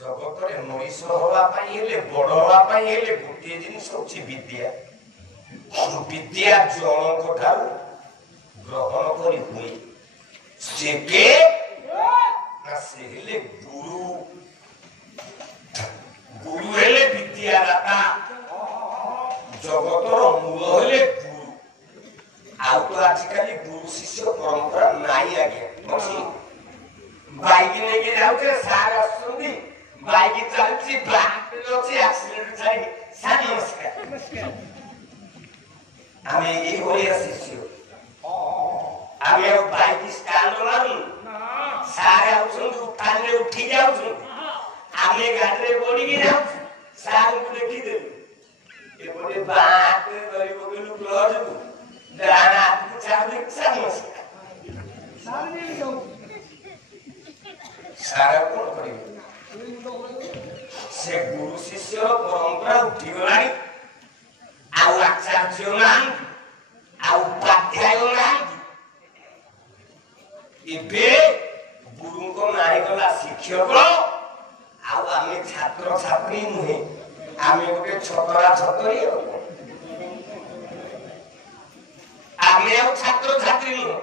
ଜଗତରେ ମଣିଷ ହବା ପାଇଁ ହେଲେ ବଡ ହବା ପାଇଁ ହେଲେ ଗୋଟିଏ ଜିନିଷ ହଉଛି ବିଦ୍ୟା। ବିଦ୍ୟା ଜଣଙ୍କ ଠାରୁ ଗ୍ରହଣ କରି ହୁଏ। ସେ କିଏ ନା ସେ ହେଲେ ଗୁରୁ। ଗୁରୁ ହେଲେ ବିଦ୍ୟାଦାତା। ଜଗତର ମୂଳ ହେଲେ ଗୁରୁ। ଆଉ ତ ଆଜିକାଲି ଗୁରୁ ଶିଷ୍ୟ ପରମ୍ପରା ନାହିଁ ଆଜ୍ଞା। ଅଛି ବାଇକ ନେଇକି ଯାଉଛେ ସାର୍ ଆସୁଛନ୍ତି ବାଇକ ଚାଲୁଛି ଅଛି ଆକ୍ସିଡେଣ୍ଟ ଛାଡି ସାର୍ ନମସ୍କାର। ଆମେ ଏଇଭଳିଆ ଶିଷ୍ୟ। ଆମେ ଆଉ ବାଇକ ଷ୍ଟାଣ୍ଡ ମାରୁନୁ। ସାର୍ ଆଉଛନ୍ତି ଉଠାନରେ ଉଠି ଯାଉଛନ୍ତି। ଆମେ ଗାଡିରେ ପଡିକି ଯାଉଛୁ। ସାର୍ଙ୍କୁ ଦେଖିଦେଲୁ ଏପଟେ ବାଁ ହାତରେ ଧରି ପକେଇଲୁ କ୍ଲଚକୁ ଡାହାଣ ହାତକୁ ଚାଲୁ ସାର୍ ନମସ୍କାର। ସାର୍ ଆଉ କଣ କରିବେ? ସେ ଗୁରୁ ଶିଷ୍ୟର ପରମ୍ପରା ଉଠିଗଲାଣି। ଆଉ ଆଚାର୍ଯ୍ୟ ନାହାନ୍ତି, ଆଉ ଉପାଧ୍ୟାୟ ନାହାନ୍ତି। ଏବେ ଗୁରୁଙ୍କ ନାଁ ହେଇଗଲା ଶିକ୍ଷକ। ଆଉ ଆମେ ଛାତ୍ର ଛାତ୍ରୀ ନୁହେଁ, ଆମେ ଗୋଟେ ଛତରା ଛତରୀ। ଆମେ ଆଉ ଛାତ୍ର ଛାତ୍ରୀ ନୁହଁ,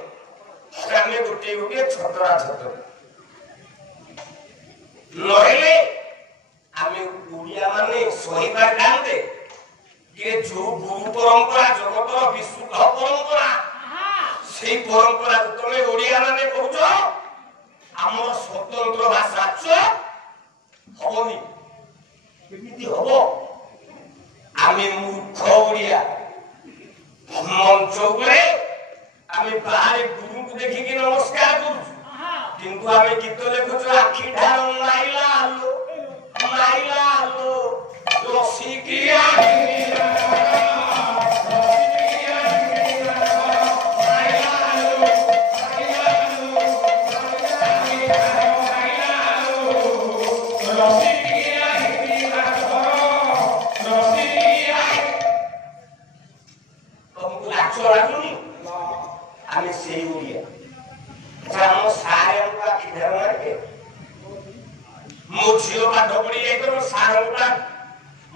ଆମେ ଗୋଟିଏ ଗୋଟିଏ ଛତରା ଛତରୀ। ନହେଲେ ଆମେ ଓଡ଼ିଆ ମାନେ ସହିପାରିଥାନ୍ତେ ଯେ ଯୋଉ ଗୁରୁ ପରମ୍ପରା ଜଗତର ବିଶୁଦ୍ଧ ପରମ୍ପରା, ସେଇ ପରମ୍ପରାକୁ ତମେ ଓଡ଼ିଆ ମାନେ କହୁଛ ଆମର ସ୍ୱତନ୍ତ୍ର ଭାଷା ହବନି। କେମିତି ହବ? ଆମେ ମୂର୍ଖ ଓଡ଼ିଆ। ମଞ୍ଚ ଉପରେ ଆମେ ବାହାରେ ଗୁରୁଙ୍କୁ ଦେଖିକି ନମସ୍କାର କରୁଛୁ, କିନ୍ତୁ ଆମେ ଗୀତ ଲେଖୁଛୁ ଆଖି ଠାର ମାଇଲା ଆଲୋ ମାଇଲା ଆଲୋ ରସିକିଆ ଆମେ ସେଇ ଓଡ଼ିଆ। ଆମ ସାର୍ ଆମକୁ ଆଖି ଠାର ମାରିବେ। ମୋ ଝିଅ ପାଠ ପଢି ଯାଇଥିବ ସାର୍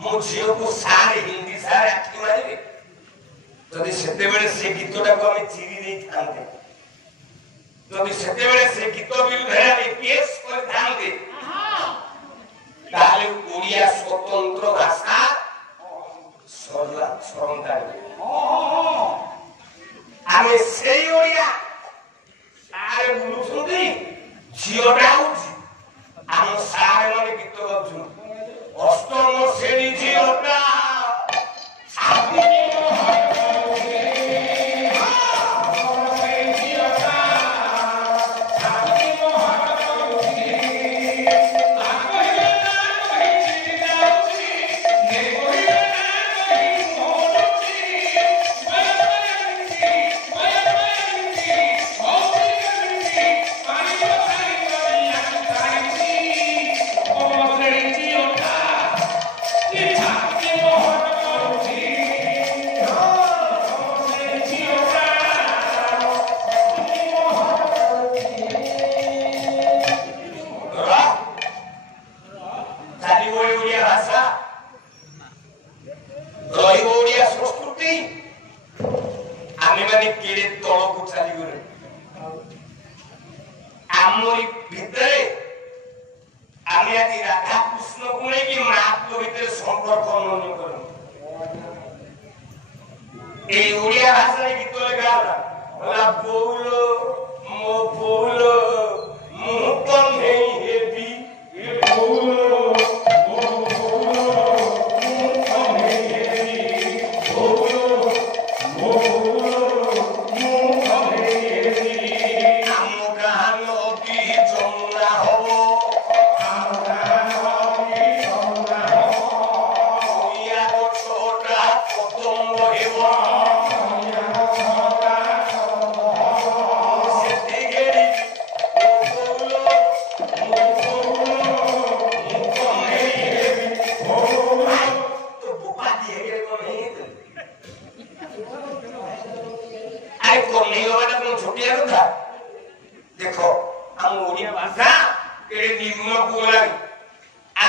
ମୋ ଝିଅକୁ ସାର୍ ହିନ୍ଦୀ ସାର୍ ଆଖି ମାରିବେ। ଯଦି ସେତେବେଳେ ସେ ଗୀତଟାକୁ ଆମେ ଚିରି ଦେଇଥାନ୍ତେ, ଯଦି ସେତେବେଳେ ସେ ଗୀତ ବିରୁଦ୍ଧରେ ଆମେ କେସ୍ କରିଥାନ୍ତେ, ତାହେଲେ ଓଡ଼ିଆ ସ୍ୱତନ୍ତ୍ର ଭାଷା ସରନ୍ତା। ଆମେ ସେଇ ଓଡ଼ିଆ। ସାର୍ ବୁଲୁଛନ୍ତି, ଝିଅଟା ହଉଛି ଆମ ସାର୍ ମାନେ ଗୀତ ଗାଉଛନ୍ତି। ଅଷ୍ଟମ ଶ୍ରେଣୀ ଝିଅଟା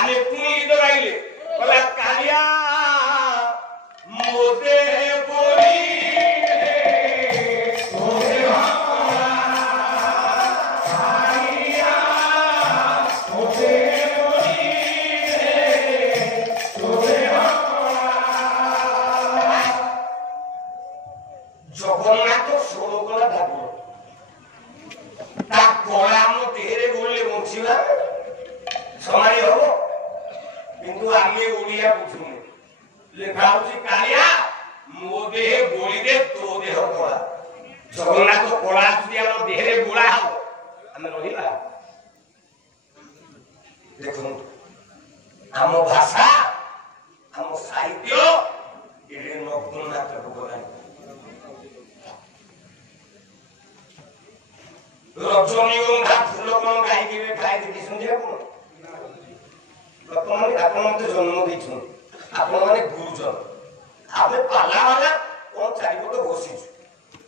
ଆମେ ପୁଣି ଗୀତ ଗାଇଲେ କହିଲା କାଳିଆ ମୋଦେ ବୋଳି জগন্নাথ ষোলকলা ঠাকুর তা কলা ଆମ ଦେହରେ ବୋଳିଲେ ବଞ୍ଚିବା ସମାଳି ହବ କିନ୍ତୁ ଆମେ ଓଡିଆ ବୁଝୁନୁ ଲେଖା ହଉଛି କାଳିଆ ମୋ ଦେହ ବୋଳିଦେ ତୋ ଦେହ କଳା ଜଗନ୍ନାଥ କଳା ଯଦି ଆମ ଦେହରେ ବୋଳା ହବ ଆମେ ରହିବା ଦେଖନ୍ତୁ ଆମ ଭାଷା ଆମ ସାହିତ୍ୟ ଏରେ ନଗ୍ନନାଥ ଭଗବାନ ରଜନୀଗନ୍ଧା ଫୁଲ କଣ ଗାଈକି ଖାଇ ଦେଖିଛନ୍ତି ଆପଣ ଲୋକମାନେ ଆପଣ ମତେ ଜନ୍ମ ଦେଇଛନ୍ତି ଆପଣ ମାନେ ଗୁରୁଜନ ଆମେ ପାଲା ବାଲା କଣ ଚାରିପଟ ବସିଛୁ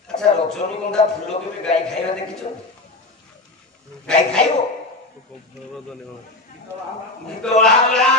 ଆଚ୍ଛା ରଜନୀଗନ୍ଧା ଫୁଲ କେବେ ଗାଈ ଖାଇବା ଦେଖିଛନ୍ତି ଗାଈ ଖାଇବ ଗୀତ ବାହାରିଲା